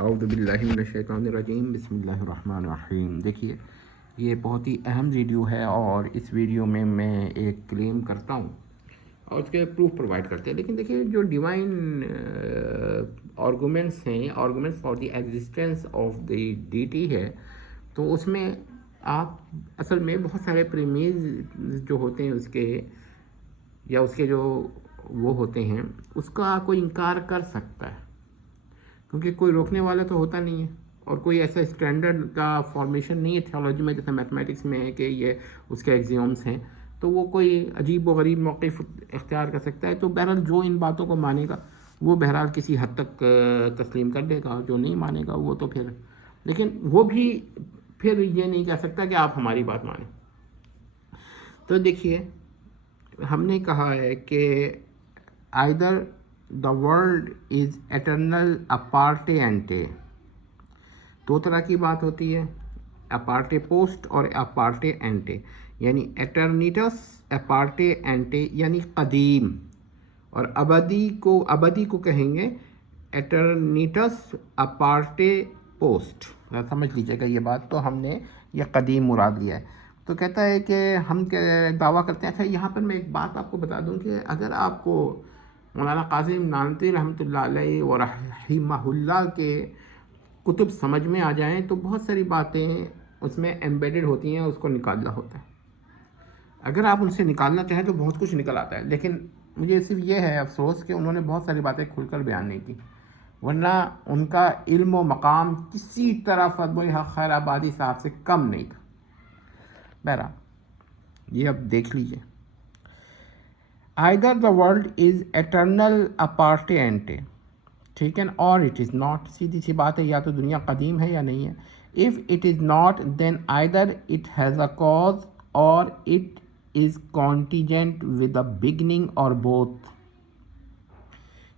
اعوذ باللہ من الشیطان الرجیم، بسم اللہ الرحمن الرحیم۔ دیکھیے، یہ بہت ہی اہم ویڈیو ہے اور اس ویڈیو میں میں ایک کلیم کرتا ہوں اور اس کے پروف پرووائڈ کرتے ہیں۔ لیکن دیکھیے، جو ڈیوائن آرگومنٹس ہیں، arguments for the existence of the duty ہے، تو اس میں آپ اصل میں بہت سارے پریمیز جو ہوتے ہیں اس کے، یا اس کے جو وہ ہوتے ہیں، اس کا کوئی انکار کر سکتا ہے، کیونکہ کوئی روکنے والا تو ہوتا نہیں ہے، اور کوئی ایسا اسٹینڈرڈ کا فارمیشن نہیں ہے تھیولوجی میں جیسے میتھمیٹکس میں ہے کہ یہ اس کے ایگزیومس ہیں، تو وہ کوئی عجیب و غریب موقف اختیار کر سکتا ہے۔ تو بہرحال جو ان باتوں کو مانے گا وہ بہرحال کسی حد تک تسلیم کر دے گا، جو نہیں مانے گا وہ تو پھر، لیکن وہ بھی پھر یہ نہیں کہہ سکتا کہ آپ ہماری بات مانیں۔ تو دیکھیے، ہم نے کہا ہے کہ either the world is eternal aparte ante، دو طرح کی بات ہوتی ہے، اپارٹے پوسٹ اور اپارٹے اینٹے، یعنی ایٹرنیٹس اپارٹے اینٹے یعنی قدیم، اور ابدی کو کہیں گے ایٹرنیٹس اپارٹے پوسٹ۔ سمجھ لیجیے گا یہ بات، تو ہم نے یہ قدیم مراد لیا ہے۔ تو کہتا ہے کہ ہم دعویٰ کرتے ہیں۔ اچھا، یہاں پر میں ایک بات آپ کو بتا دوں کہ اگر آپ کو مولانا قاسم نانوتوی رحمۃ اللہ علیہ و رحمہ اللہ کے کتب سمجھ میں آ جائیں تو بہت ساری باتیں اس میں ایمبیڈڈ ہوتی ہیں، اس کو نکالنا ہوتا ہے۔ اگر آپ ان سے نکالنا چاہیں تو بہت کچھ نکل آتا ہے، لیکن مجھے صرف یہ ہے افسوس کہ انہوں نے بہت ساری باتیں کھل کر بیان نہیں کی، ورنہ ان کا علم و مقام کسی طرح فتوی حق خیر آبادی صاحب سے کم نہیں تھا۔ بہرحال یہ اب دیکھ لیجئے، either the world is eternal aparte ante، ٹھیک ہے، اور اٹ از ناٹ، سیدھی سی بات ہے، یا تو دنیا قدیم ہے یا نہیں ہے۔ if it is not then either it has a cause or it is contingent with a beginning or both،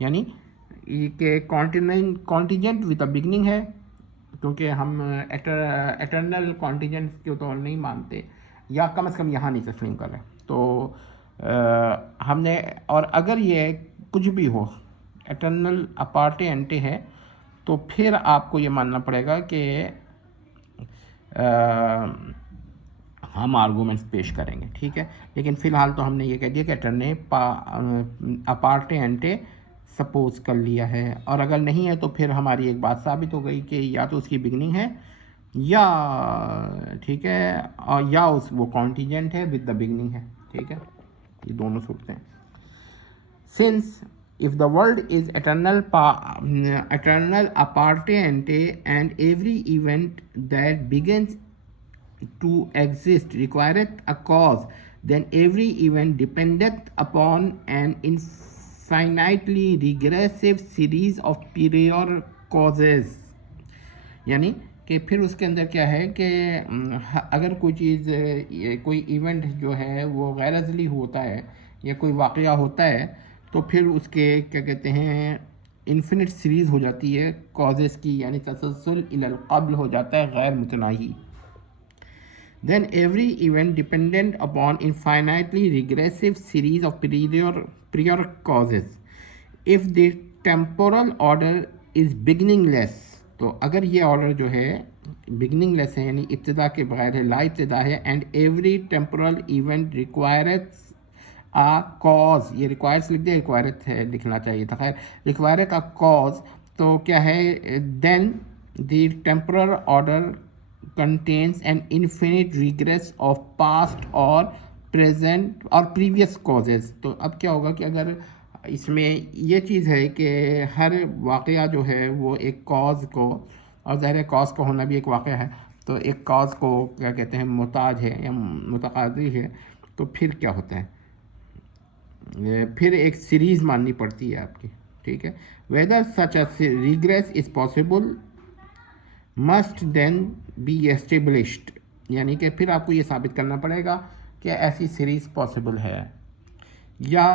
یعنی کہ contingent with a beginning ہے، کیونکہ ہم ایٹرنل کانٹینجنٹ کو تو نہیں مانتے، یا کم از کم یہاں نہیں تسلیم کر رہے، تو ہم نے، اور اگر یہ کچھ بھی ہو ایٹرنل اپارٹے اینٹے ہے، تو پھر آپ کو یہ ماننا پڑے گا کہ ہم آرگومنٹس پیش کریں گے، ٹھیک ہے۔ لیکن فی الحال تو ہم نے یہ کہہ دیا کہ ایٹرنے اپارٹے اینٹے سپوز کر لیا ہے، اور اگر نہیں ہے تو پھر ہماری ایک بات ثابت ہو گئی کہ یا تو اس کی بگننگ ہے، یا ٹھیک ہے، اور یا وہ کانٹینجنٹ ہے ود دا بگننگ ہے، ٹھیک ہے، یہ دونوں صورتیں۔ Since if the world is eternal aparte ante and every event that begins to exist requireth a cause, then every event dependeth upon an infinitely regressive series of prior causes، یعنی کہ پھر اس کے اندر کیا ہے کہ اگر کوئی چیز، کوئی ایونٹ جو ہے وہ غیر ازلی ہوتا ہے یا کوئی واقعہ ہوتا ہے، تو پھر اس کے کیا کہتے ہیں انفینٹ سیریز ہو جاتی ہے کازز کی، یعنی تسلسل الی القبل ہو جاتا ہے غیر متناہی۔ Then every event dependent upon infinitely regressive series of prior causes. If the temporal order is beginningless، تو اگر یہ آرڈر جو ہے بگننگ لیس ہے، یعنی ابتدا کے بغیر ہے، لا ابتدا ہے، and every temporal event requires a cause, یہ ریکوائرس لکھ دے، ریکوائرت ہے لکھنا چاہیے تھا، خیر، ریکوائرت آ کاز، تو کیا ہے، then the temporal order contains an infinite regress of past or present or previous causes۔ تو اب کیا ہوگا کہ اگر اس میں یہ چیز ہے کہ ہر واقعہ جو ہے وہ ایک کاز کو، اور ظاہر کاز کا ہونا بھی ایک واقعہ ہے، تو ایک کاز کو کیا کہتے ہیں محتاج ہے یا متقاضی ہے، تو پھر کیا ہوتا ہے، پھر ایک سیریز ماننی پڑتی ہے آپ کی، ٹھیک ہے۔ whether such a regress is possible must then be established، یعنی کہ پھر آپ کو یہ ثابت کرنا پڑے گا کہ ایسی سیریز پاسبل ہے، یا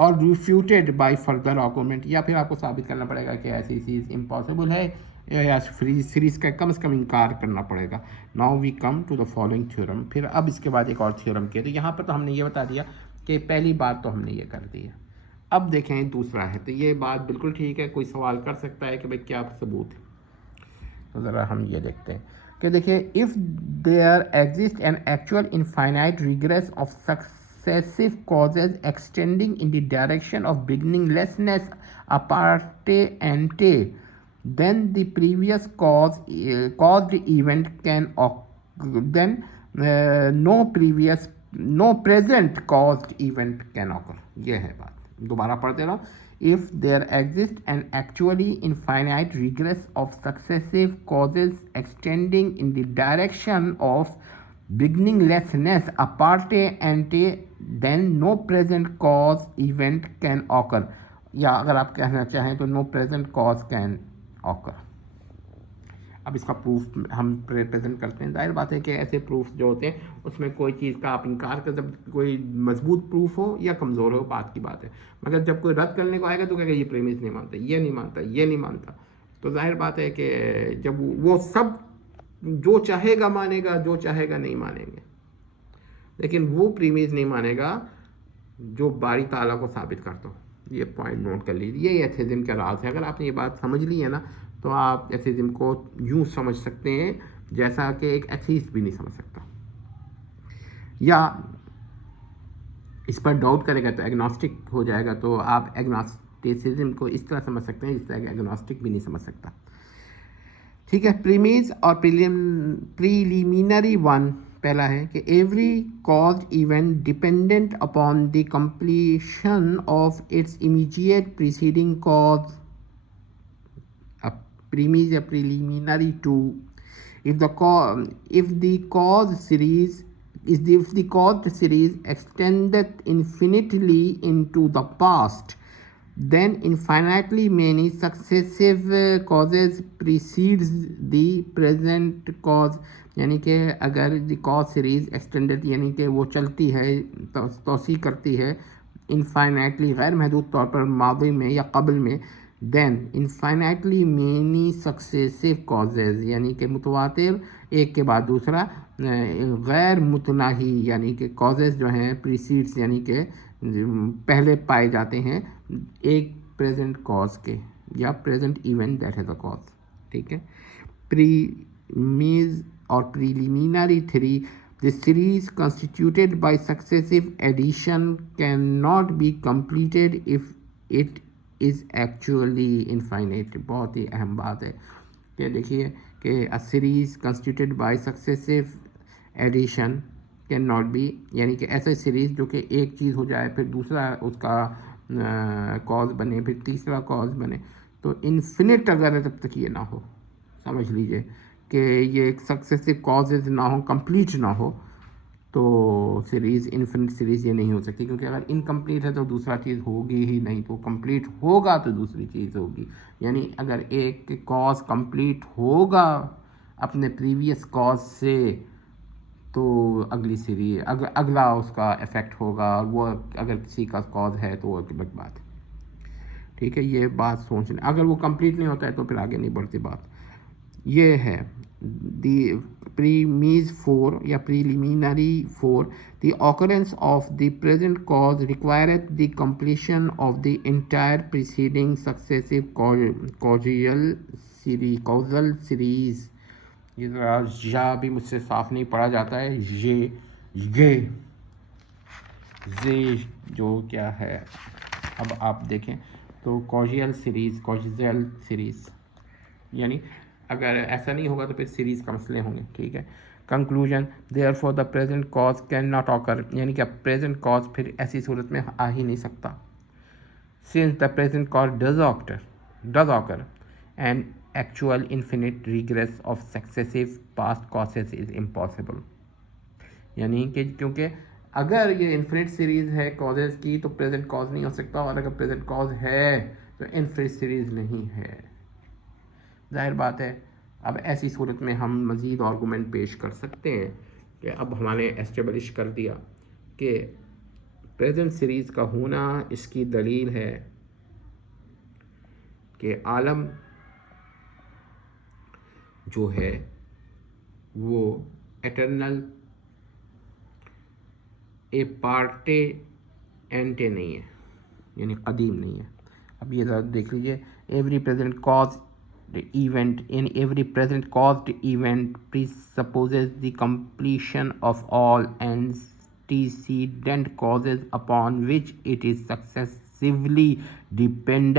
اور ریفیوٹیڈ بائی فردر آرگومنٹ، یا پھر آپ کو ثابت کرنا پڑے گا کہ ایسی سیریز امپاسبل ہے، یا سیریز کا کم از کم انکار کرنا پڑے گا۔ Now we come to the following theorem, پھر اب اس کے بعد ایک اور تھیورم کیا، تو یہاں پر تو ہم نے یہ بتا دیا کہ پہلی بات تو ہم نے یہ کر دی ہے۔ اب دیکھیں دوسرا ہے، تو یہ بات بالکل ٹھیک ہے، کوئی سوال کر سکتا ہے کہ بھائی کیا ثبوت ہے۔ تو ذرا ہم یہ دیکھتے ہیں کہ دیکھیے if there exists an actual infinite regress of successive causes extending in the direction of beginninglessness aparte ante, then the previous caused event can then no present caused event can occur. یہ ہے بات, دوبارہ پڑھتے رہو. If there exists an actually infinite regress of successive causes extending in the direction of beginninglessness aparte ante, then no present cause event can occur. یا اگر آپ کہنا چاہیں تو no present cause can occur. اب اس کا پروف ہم present کرتے ہیں. ظاہر بات ہے کہ ایسے پروف جو ہوتے ہیں اس میں کوئی چیز کا آپ انکار کر, جب کوئی مضبوط پروف ہو یا کمزور ہو بات کی بات ہے, مگر جب کوئی رد کرنے کو آئے گا تو کہے گا یہ پریمیس نہیں مانتا, یہ نہیں مانتا, یہ نہیں مانتا. تو ظاہر بات ہے کہ جب وہ سب جو چاہے گا مانے گا, جو چاہے گا نہیں مانیں گے, لیکن وہ پریمیس نہیں مانے گا جو باری تعالیٰ کو ثابت کرتا ہو. یہ پوائنٹ نوٹ کر لیجیے, یہ ایتھیزم کا راز ہے. اگر آپ نے یہ بات سمجھ لی ہے نا تو آپ ایتھیزم کو یوں سمجھ سکتے ہیں جیسا کہ ایک ایتھیسٹ بھی نہیں سمجھ سکتا, یا اس پر ڈاؤٹ کرے گا تو ایگنوسٹک ہو جائے گا. تو آپ ایگنوسٹیسزم کو اس طرح سمجھ سکتے ہیں جس طرح کہ ایگنوسٹک بھی نہیں سمجھ سکتا. ٹھیک ہے. پریمیز اور پریلیمینری ون پہلا ہے کہ every caused event dependent upon the completion of its immediate preceding cause. Premise or preliminary to, if the caused series extended infinitely into the past, then infinitely many successive causes precedes the present cause. یعنی کہ اگر the cause series extended یعنی کہ وہ چلتی ہے, توسیع کرتی ہے انفائنائٹلی, غیر محدود طور پر ماضی میں یا قبل میں, then infinitely many successive causes یعنی کہ متواتر ایک کے بعد دوسرا غیر متناہی یعنی کہ causes جو ہیں precedes یعنی کہ پہلے پائے جاتے ہیں ایک present cause کے یا present event that has a cause. ٹھیک ہے. Premise or preliminary theory, the series constituted by successive addition cannot be completed if it is actually infinite. بہت ہی اہم بات ہے کہ دیکھیے کہ a series constituted by successive addition can not be, یعنی کہ ایسا سیریز جو کہ ایک چیز ہو جائے پھر دوسرا اس کا کاز بنے پھر تیسرا کاز بنے, تو انفینٹ اگر جب تک یہ نہ ہو, سمجھ لیجئے کہ یہ ایک سکسیسو کازز نہ ہو, کمپلیٹ نہ ہو, تو سیریز انفینٹ سیریز یہ نہیں ہو سکتی. کیونکہ اگر انکمپلیٹ ہے تو دوسرا چیز ہوگی ہی نہیں, تو کمپلیٹ ہوگا تو دوسری چیز ہوگی. یعنی اگر ایک کاز کمپلیٹ ہوگا اپنے پریویس کاز سے تو اگلی سیریز اگلا اس کا افیکٹ ہوگا, وہ اگر کسی کا کاز ہے تو وہ الگ بات ہے. ٹھیک ہے, یہ بات سوچنا. اگر وہ کمپلیٹ نہیں ہوتا ہے تو پھر آگے نہیں بڑھتی بات. یہ ہے دی پریمیز 4 یا پریلیمینری 4. دی occurrence of the present cause requireth the completion of the entire preceding successive causal series. یہ ذرا جا بھی مجھ سے صاف نہیں پڑھا جاتا ہے, یہ جو کیا ہے اب آپ دیکھیں تو کاجل سیریز یعنی اگر ایسا نہیں ہوگا تو پھر سیریز کا مسئلے ہوں گے. ٹھیک ہے. Conclusion, therefore the present cause cannot occur, یعنی کہ پریزنٹ کاز پھر ایسی صورت میں آ ہی نہیں سکتا. Since the present cause does occur and actual infinite regress of successive past causes is impossible. یعنی کہ کیونکہ اگر یہ انفینٹ سیریز ہے کازز کی تو پریزنٹ کاز نہیں ہو سکتا, اور اگر پریزنٹ کاز ہے تو انفینٹ سیریز نہیں ہے. ظاہر بات ہے. اب ایسی صورت میں ہم مزید آرگومنٹ پیش کر سکتے ہیں کہ اب ہمارے اسٹیبلش کر دیا کہ پریزنٹ سیریز کا ہونا اس کی دلیل ہے کہ عالم جو ہے وہ ایٹرنل اے پارٹے اینٹے نہیں ہے, یعنی قدیم نہیں ہے. اب یہ ذرا دیکھ لیجئے, every present cause the event in every present caused event presupposes the completion of all antecedent causes upon which it is successively depends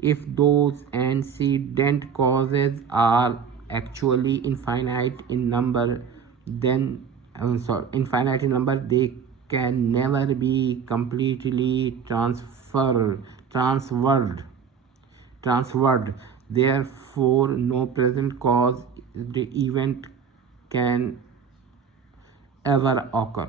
If those antecedent causes are actually infinite in number, then infinite in number, they can never be completely transferred. Therefore no present cause the event can ever occur.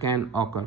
can occur,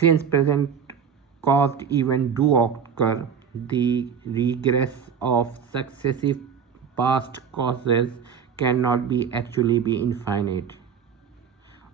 Since present caused event do occur, the regress of successive past causes cannot be actually be infinite.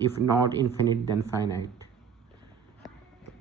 if not infinite then finite.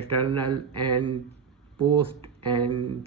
eternal and post and